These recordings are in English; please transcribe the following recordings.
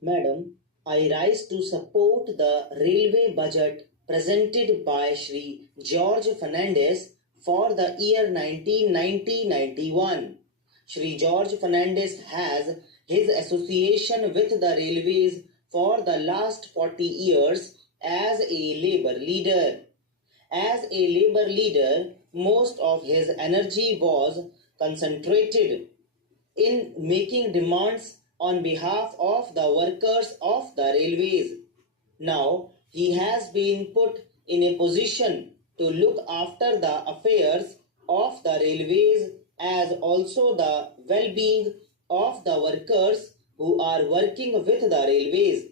Madam, I rise to support the railway budget presented by Shri George Fernandez for the year 1990-91. Shri George Fernandez has his association with the railways for the last 40 years as a labor leader. As a labor leader, most of his energy was concentrated in making demands on behalf of the workers of the railways. Now he has been put in a position to look after the affairs of the railways as also the well-being of the workers who are working with the railways.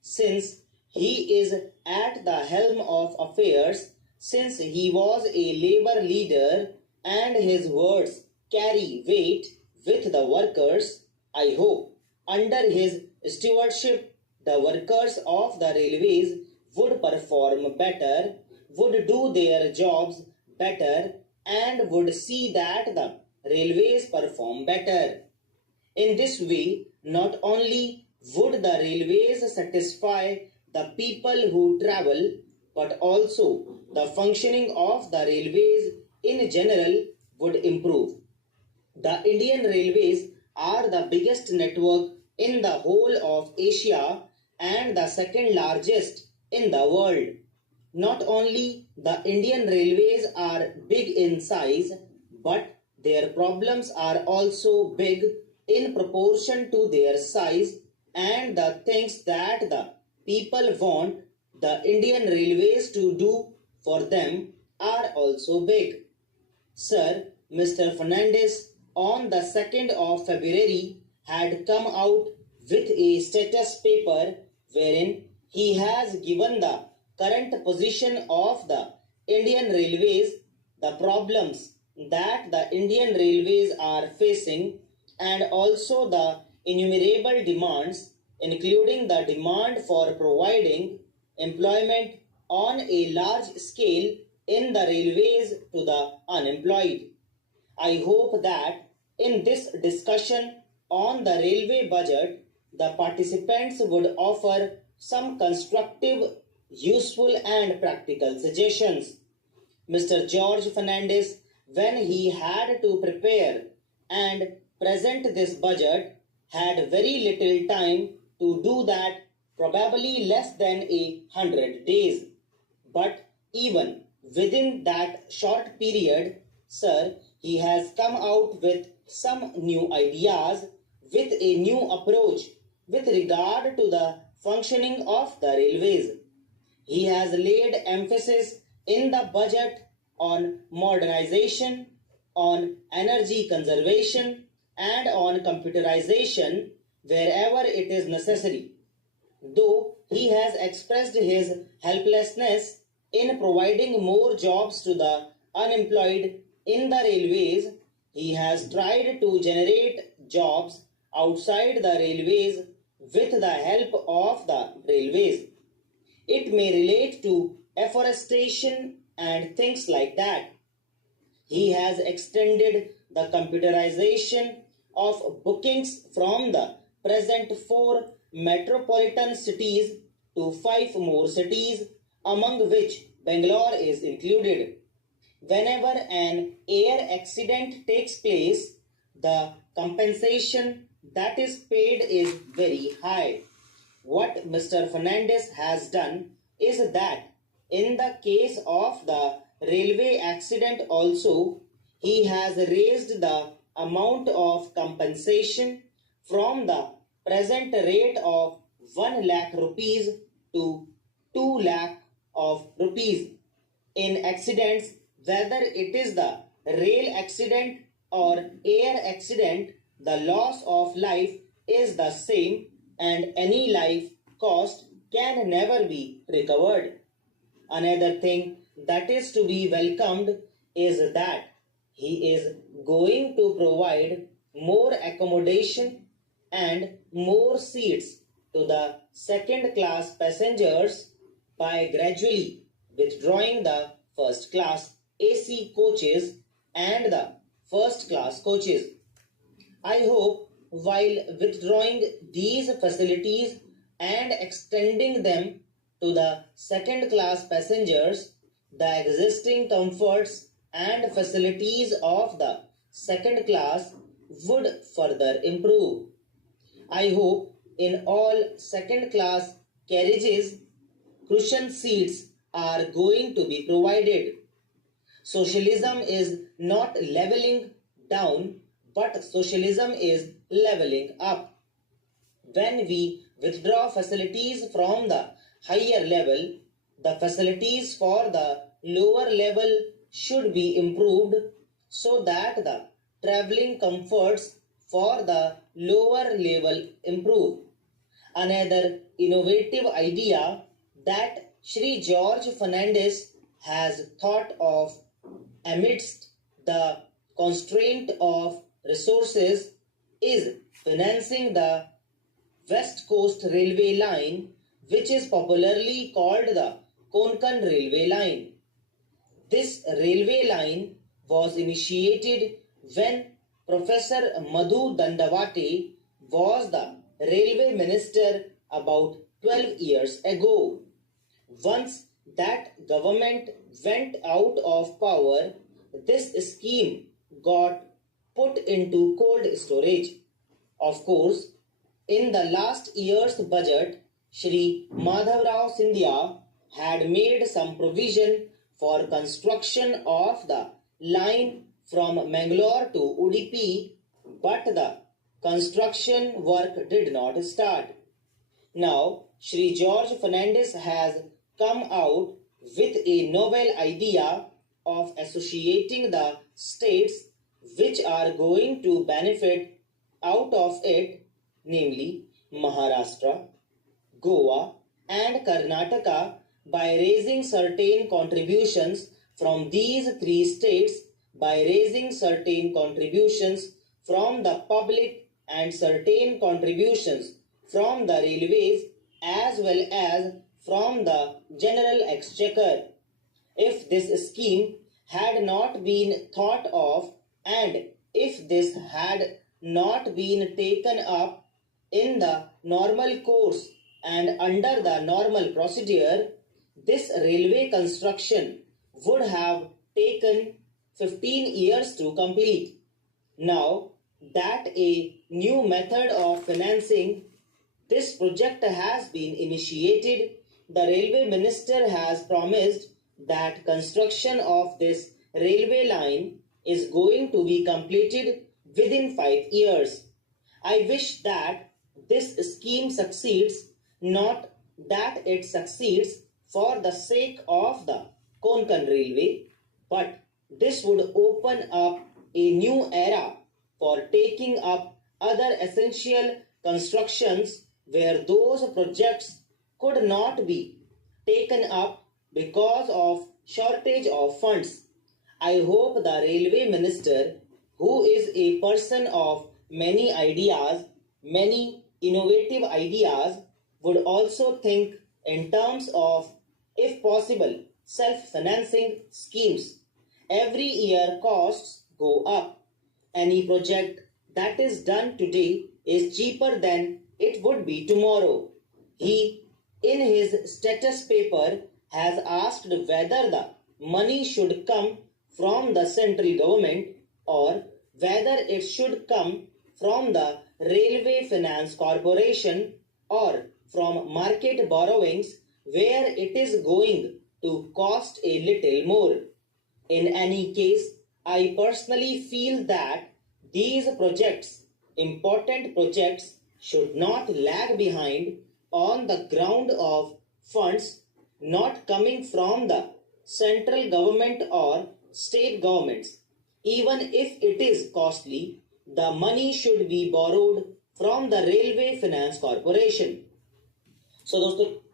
Since he is at the helm of affairs, since he was a labor leader and his words carry weight with the workers, I hope under his stewardship the workers of the railways would perform better, would do their jobs better, and would see that the railways perform better. In this way, not only would the railways satisfy the people who travel, but also the functioning of the railways in general would improve. The Indian Railways are the biggest network in the whole of Asia and the second largest in the world. Not only the Indian Railways are big in size, but their problems are also big in proportion to their size, and the things that the people want the Indian Railways to do for them are also big. Sir Mr. Fernandez on the 2nd of February had come out with a status paper wherein he has given the current position of the Indian Railways, the problems that the Indian Railways are facing, and also the innumerable demands, including the demand for providing employment on a large scale in the railways to the unemployed. I hope that in this discussion on the railway budget, the participants would offer some constructive, useful, and practical suggestions. Mr. George Fernandez, when he had to prepare and present this budget, had very little time to do that, probably less than 100 days. But even within that short period, sir, he has come out with some new ideas, with a new approach with regard to the functioning of the railways. He has laid emphasis in the budget on modernization, on energy conservation, and on computerization wherever it is necessary. Though he has expressed his helplessness in providing more jobs to the unemployed in the railways, he has tried to generate jobs outside the railways with the help of the railways. It may relate to afforestation and things like that. He has extended the computerization of bookings from the present 4 metropolitan cities to 5 more cities, among which Bangalore is included. Whenever an air accident takes place, the compensation that is paid is very high. What Mr. Fernandez has done is that in the case of the railway accident also, he has raised the amount of compensation from the present rate of 1 lakh rupees to 2 lakh of rupees. In accidents, whether it is the rail accident or air accident, the loss of life is the same and any life cost can never be recovered. Another thing that is to be welcomed is that he is going to provide more accommodation and more seats to the second class passengers by gradually withdrawing the first class AC coaches and the first class coaches. I hope while withdrawing these facilities and extending them to the second class passengers, the existing comforts and facilities of the second class would further improve. I hope in all second class carriages, cushion seats are going to be provided. Socialism is not leveling down, but socialism is leveling up. When we withdraw facilities from the higher level, the facilities for the lower level should be improved so that the traveling comforts for the lower level improve. Another innovative idea that Sri George Fernandez has thought of amidst the constraint of resources is financing the West Coast Railway Line, which is popularly called the Konkan Railway Line. This railway line was initiated when Professor Madhu Dandavate was the railway minister about 12 years ago. Once that government went out of power, this scheme got put into cold storage. Of course, in the last year's budget, Shri Madhavrao Sindhya had made some provision for construction of the line from Mangalore to Udupi, but the construction work did not start. Now, Sri George Fernandez has come out with a novel idea of associating the states which are going to benefit out of it, namely Maharashtra, Goa, and Karnataka, by raising certain contributions from these three states, by raising certain contributions from the public and certain contributions from the railways as well as from the general exchequer. If this scheme had not been thought of and if this had not been taken up in the normal course and under the normal procedure, this railway construction would have taken 15 years to complete. Now that a new method of financing this project has been initiated, the railway minister has promised that construction of this railway line is going to be completed within 5 years. I wish that this scheme succeeds, not that it succeeds for the sake of the Konkan Railway, but this would open up a new era for taking up other essential constructions where those projects could not be taken up because of shortage of funds. I hope the railway minister, who is a person of many ideas, many innovative ideas, would also think in terms of, if possible, self-financing schemes. Every year costs go up. Any project that is done today is cheaper than it would be tomorrow. He, in his status paper, has asked whether the money should come from the central government or whether it should come from the Railway Finance Corporation or from market borrowings where it is going to cost a little more. In any case, I personally feel that these projects, important projects, should not lag behind on the ground of funds not coming from the central government or state governments. Even if it is costly, the money should be borrowed from the Railway Finance Corporation. So दोस्तों